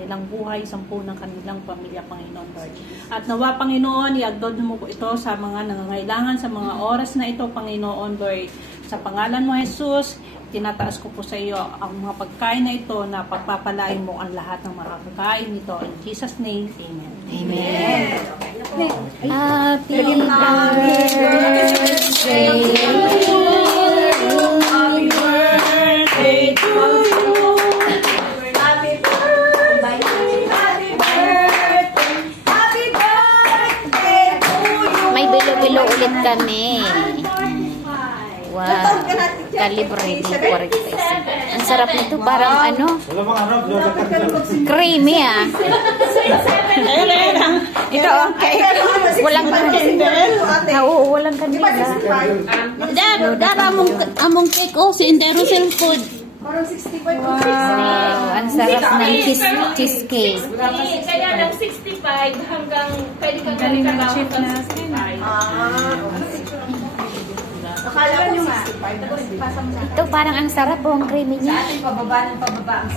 nilang buhay, sampu ng kanilang pamilya, Panginoon Lord. At nawa, Panginoon, iagdod mo po ito sa mga nangangailangan sa mga oras na ito, Panginoon Lord. Sa pangalan mo, Jesus, tinataas ko po sa iyo ang mga pagkain na ito na pagpapalain mo ang lahat ng makakakain nito. In Jesus' name, Amen. Amen. Happy birthday to you. Happy birthday to you. May bilo-bilo ulit kami. Wow. Calibre di 45. Ang sarap nito, parang ano? Creamy ah. Ito ang cake. Walang candle. Oo, walang candle. Among cake o si Intero Food. Parang 65 Wow, ang sarap ng cheesecake. Kaya lang 65 hanggang pwede kang trabaho hanggang 65. Akala ko 65. Ito parang ang sarap po, ang creamy niya. Pababa ng pababa.